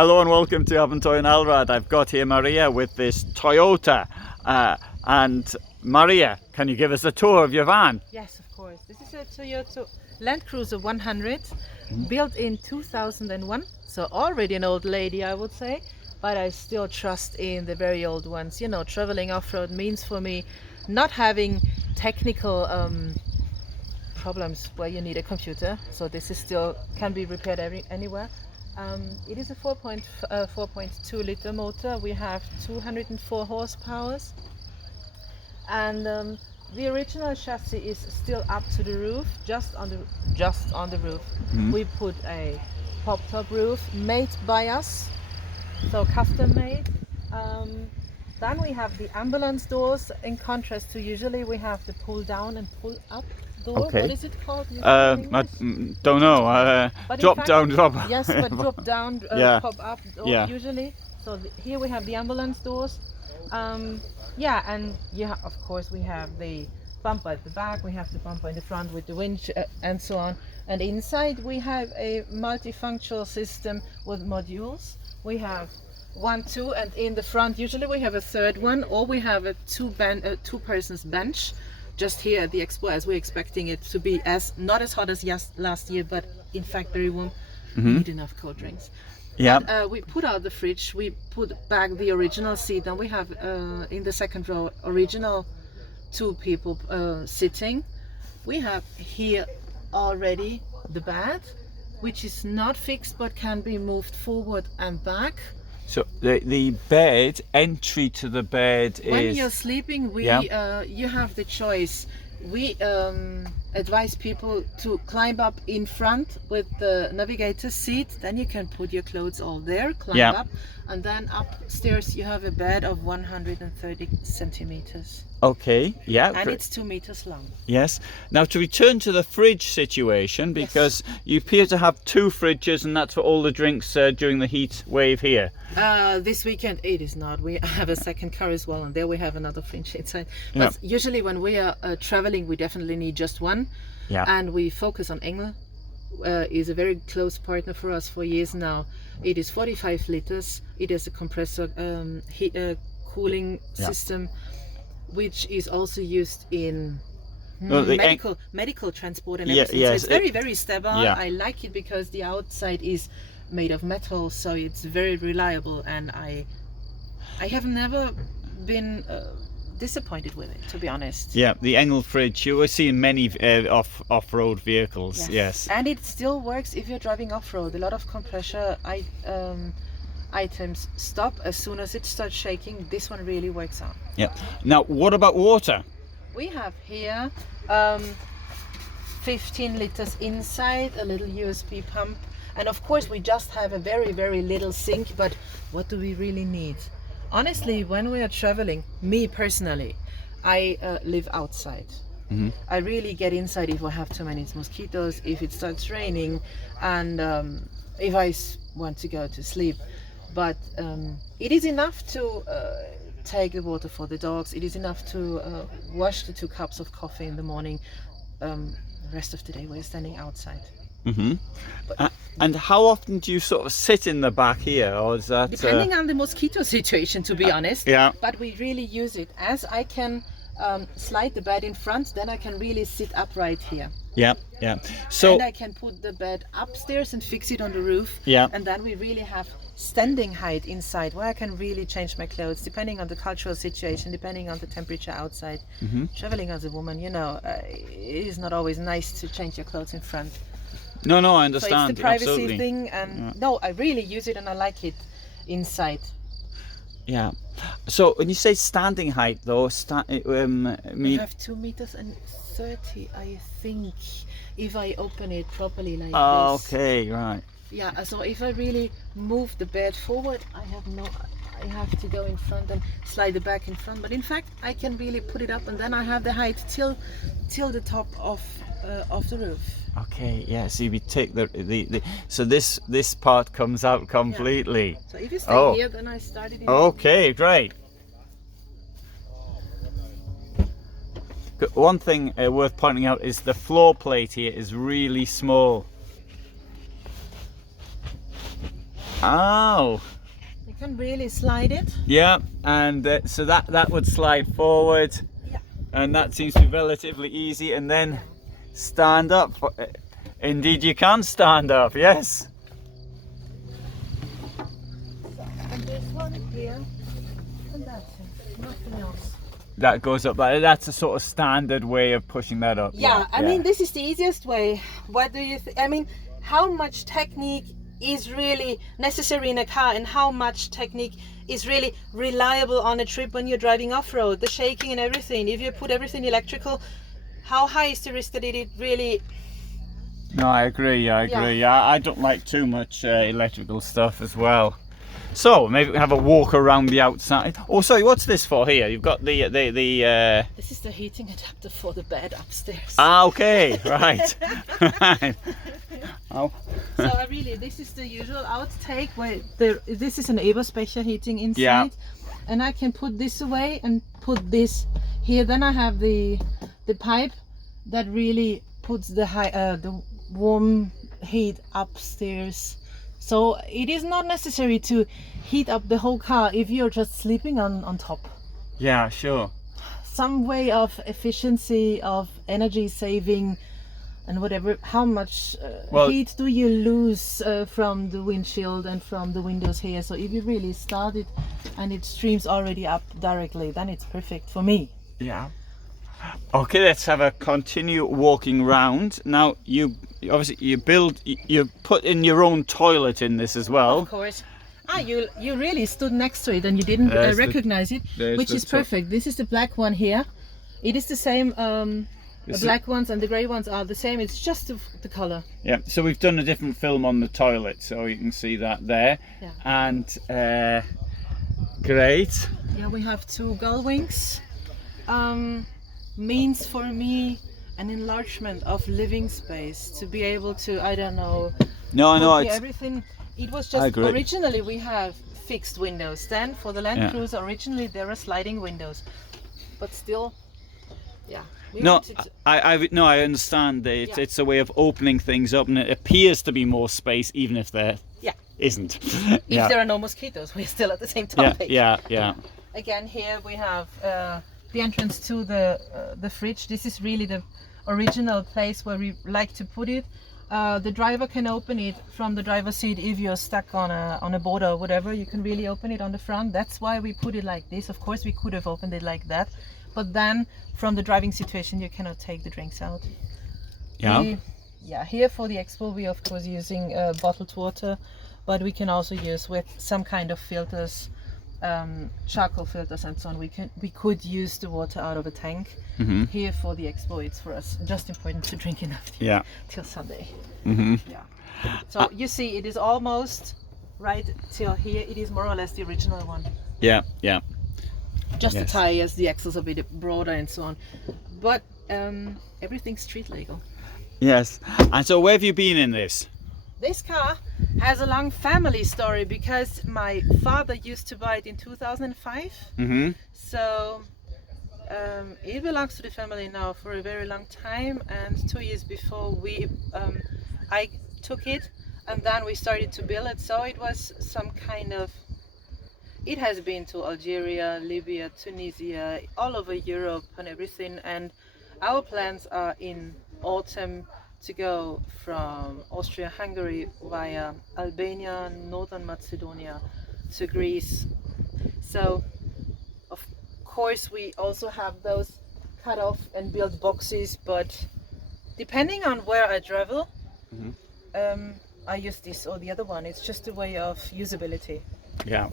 Hello and welcome to Avontoy and Alrad. I've got here Maria with this Toyota. And Maria, can you give us a tour of your van? Yes, of course. This is a Toyota Land Cruiser 100, built in 2001. So already an old lady, I would say. But I still trust in the very old ones. You know, traveling off-road means for me not having technical problems where you need a computer. So this is still can be repaired anywhere. It is a 4.2 liter motor. We have 204 horsepower, and the original chassis is still up to the roof, just on the roof. We put a pop top roof made by us, so custom made. Then we have the ambulance doors. In contrast to usually we have the pull down and pull up door. Okay. What is it called? I don't know. Drop down, drop. Yes, but drop down, Yeah. pop up door Yeah. usually. So here we have the ambulance doors. Yeah, and of course we have the bumper at the back. We have the bumper in the front with the winch and so on. And inside we have a multifunctional system with modules. We have 1, 2, and in the front usually we have a third one, or we have a two-persons bench. Just here at the expo, as we're expecting it to be not as hot as last year, but in fact very warm. Need enough cold drinks. Yeah. And, we put out the fridge. We put back the original seat, and we have in the second row original 2 people sitting. We have here already the bed, which is not fixed but can be moved forward and back. So the bed, entry to the bed When is... you're sleeping, you have the choice. We advise people to climb up in front with the navigator seat. Then you can put your clothes all there, climb up, and then upstairs you have a bed of 130 centimeters. Okay, yeah. And it's 2 meters long. Yes. Now to return to the fridge situation, because you appear to have 2 fridges, and that's for all the drinks during the heat wave here. This weekend it is not. We have a second car as well, and there we have another fridge inside. But usually when we are traveling, we definitely need just one. Yeah. And we focus on Engel. Is a very close partner for us for years now. It is 45 liters. It is a compressor cooling system, which is also used in medical transport and everything. So it's very, very stable. I like it because the outside is made of metal, so it's very reliable, and I have never been disappointed with it, to be honest. Yeah, the Engel fridge, you will see in many off-road vehicles. Yes. And it still works if you're driving off-road. A lot of compressor items stop as soon as it starts shaking. This one really works out. Yeah. Now, what about water? We have here 15 liters inside, a little USB pump, and of course we just have a very, very little sink. But what do we really need? Honestly, when we are traveling, me personally, I live outside. I really get inside if I have too many mosquitoes, if it starts raining, and if I want to go to sleep. But it is enough to take the water for the dogs. It is enough to wash the 2 cups of coffee in the morning. The rest of the day we're standing outside. And how often do you sort of sit in the back here, or is that depending on the mosquito situation, to be honest? Yeah. But we really use it as I can slide the bed in front, then I can really sit upright here. Yeah. So and I can put the bed upstairs and fix it on the roof. Yeah. And then we really have standing height inside, where I can really change my clothes depending on the cultural situation, depending on the temperature outside. Traveling as a woman, you know, it is not always nice to change your clothes in front. No, I understand. So it's the privacy absolutely. thing, and no, I really use it and I like it inside. Yeah. So when you say standing height, though, we have 2 meters and 30, I think, if I open it properly like this. Okay, right. Yeah. So if I really move the bed forward, I have to go in front and slide it back in front. But in fact, I can really put it up, and then I have the height till the top of the roof. Okay, yeah. So we take so this part comes out completely. Yeah. So if you stay here, then I started. Okay, great. One thing worth pointing out is the floor plate here is really small. Oh, You can really slide it. yeah, and so that would slide forward, Yeah. and that seems to be relatively easy, and then stand up. Indeed, you can stand up. Yes. And this one here, and that's it. Nothing else. That goes up. That's a sort of standard way of pushing that up. Yeah, I mean, this is the easiest way. What do you think? I mean, how much technique is really necessary in a car, and how much technique is really reliable on a trip when you're driving off-road? The shaking and everything. If you put everything electrical, how high is the risk that it really... No, I agree. I don't like too much electrical stuff as well. So maybe we have a walk around the outside. Oh, sorry, what's this for here? You've got the This is the heating adapter for the bed upstairs. Ah, okay, right. Oh. So really, this is the usual outtake where this is an Eberspecher heating inside, Yeah. and I can put this away and put this here. Then I have the pipe that really puts the warm heat upstairs. So it is not necessary to heat up the whole car if you're just sleeping on top. Yeah, sure. Some way of efficiency, of energy saving, and whatever. How much heat do you lose from the windshield and from the windows here? So if you really start it and it streams already up directly, then it's perfect for me. Yeah. Okay, let's have a continue walking round. Now you put in your own toilet in this as well. Of course. You really stood next to it and you didn't recognize it, which is perfect. This is the black one here. It is the same. The black ones and the grey ones are the same. It's just the color. Yeah. So we've done a different film on the toilet, so you can see that there. Yeah. And great. Yeah, we have two gull wings. Means for me an enlargement of living space to be able to, I don't know. No, I know. Everything. It was just originally we have fixed windows. Then for the Land Cruiser, originally there are sliding windows, but still, yeah. I understand that it's a way of opening things up, and it appears to be more space, even if there isn't. If there are no mosquitoes, we're still at the same topic. Yeah. Again, here we have the entrance to the fridge. This is really the original place where we like to put it. The driver can open it from the driver's seat if you're stuck on a border or whatever. You can really open it on the front. That's why we put it like this. Of course, we could have opened it like that, but then from the driving situation, you cannot take the drinks out. Here for the expo, we of course using bottled water, but we can also use with some kind of filters, charcoal filters and so on. We could use the water out of a tank. Mm-hmm. Here for the expo, it's for us just important to drink enough till Sunday. Mm-hmm. Yeah. So you see, it is almost right till here. It is more or less the original one. Yeah. Just the tires, the axles are a bit broader and so on, but everything's street legal. Yes. And so where have you been in this? This car has a long family story because my father used to buy it in 2005. Mm-hmm. So it belongs to the family now for a very long time, and 2 years before I took it, and then we started to build it. So it was some kind of, it has been to Algeria, Libya, Tunisia, all over Europe and everything, and our plans are in autumn to go from Austria-Hungary via Albania, Northern Macedonia to Greece. So of course we also have those cut off and built boxes, but depending on where I travel, I use this or the other one. It's just a way of usability. Yeah.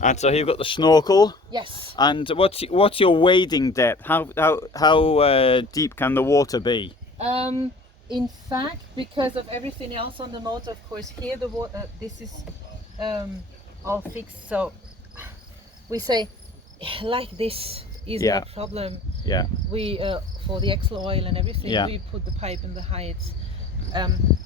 And so you've got the snorkel. Yes. And what's your wading depth? How deep can the water be? In fact, because of everything else on the motor, of course, here the water, this is all fixed. So we say like this is no problem. Yeah. We for the axle oil and everything, we put the pipe in the heights.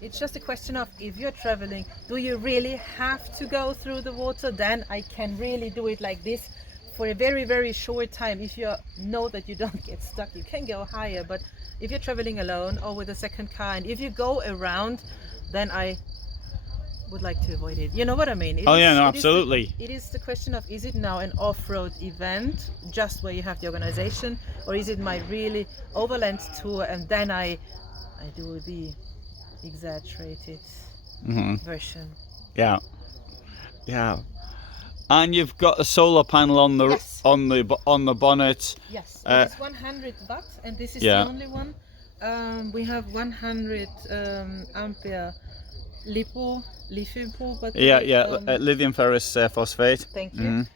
It's just a question of, if you're traveling, do you really have to go through the water? Then I can really do it like this for a very, very short time. If you know that you don't get stuck, you can go higher. But if you're traveling alone or with a second car, and if you go around, then I would like to avoid it. You know what I mean? Oh yeah, no, absolutely. It is the question of, is it now an off-road event, just where you have the organization, or is it my really overland tour, and then I do the exaggerated version. Yeah, yeah. And you've got a solar panel on the Yes. on the bonnet. Yes, it's 100 watt, and this is the only one. We have 100 ampere lithium battery. Lithium ferrous phosphate. Thank you.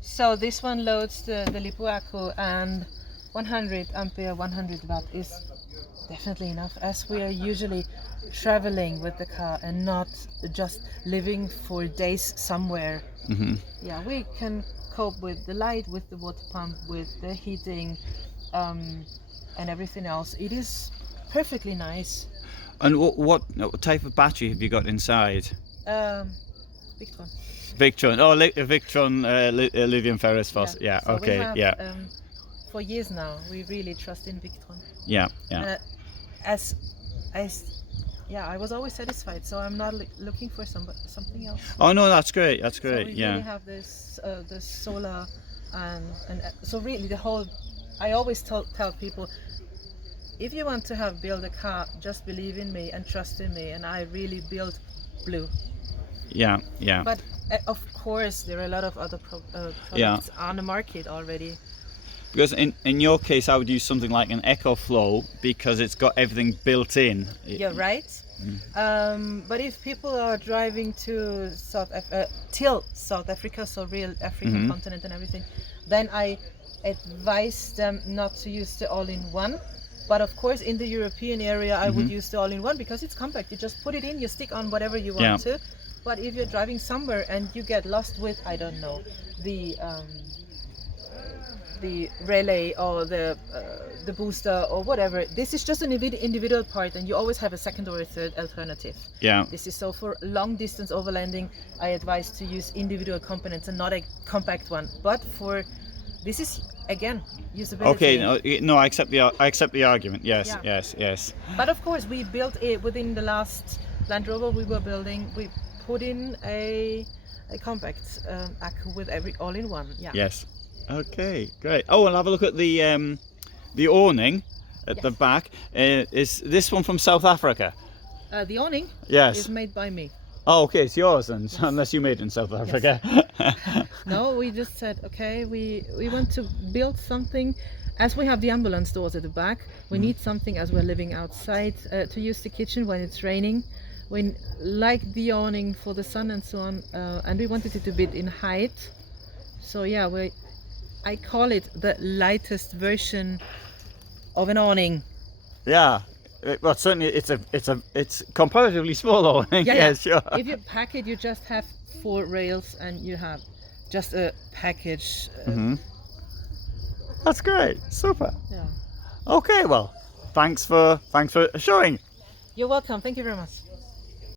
So this one loads the LiPo accu, and 100 ampere 100 watt is definitely enough, as we are usually traveling with the car and not just living for days somewhere. Yeah, we can cope with the light, with the water pump, with the heating, and everything else. It is perfectly nice. And what type of battery have you got inside? Victron. Victron. Oh, Victron lithium ferrous phosphate. Yeah. So Okay. we have, for years now, we really trust in Victron. Yeah. I was always satisfied, so I'm not looking for something else. Oh no, that's great. That's great. So we really have this the solar, and so really the whole. I always tell people, if you want to build a car, just believe in me and trust in me, and I really build blue. Yeah. But of course, there are a lot of other products on the market already. Because in your case, I would use something like an EcoFlow because it's got everything built in. You're right. But if people are driving to South Africa, so real African continent and everything, then I advise them not to use the all-in-one. But of course, in the European area, I would use the all-in-one because it's compact. You just put it in, you stick on whatever you want to. But if you're driving somewhere and you get lost with, I don't know, the relay or the booster or whatever, this is just an individual part, and you always have a second or a third alternative. Yeah. This is so for long distance overlanding, I advise to use individual components and not a compact one. But for this is again usability. Okay, no, I accept the argument. Yes, yes. But of course, we built it within the last Land Rover we were building. We put in a compact accu with every all-in-one. Yeah. Yes. Okay, great. Oh, and have a look at the awning at the back. Is this one from South Africa? The awning is made by me. Oh, okay, it's yours then, unless you made it in South Africa. No, we just said, okay, we want to build something. As we have the ambulance doors at the back, we need something, as we're living outside, to use the kitchen when it's raining. We like the awning for the sun and so on, and we wanted it a bit in height. So yeah, I call it the lightest version of an awning. Yeah. Well, certainly it's comparatively small awning. Yeah, sure. If you pack it, you just have 4 rails and you have just a package. That's great. Super. Yeah. Okay, well, thanks for showing. You're welcome. Thank you very much.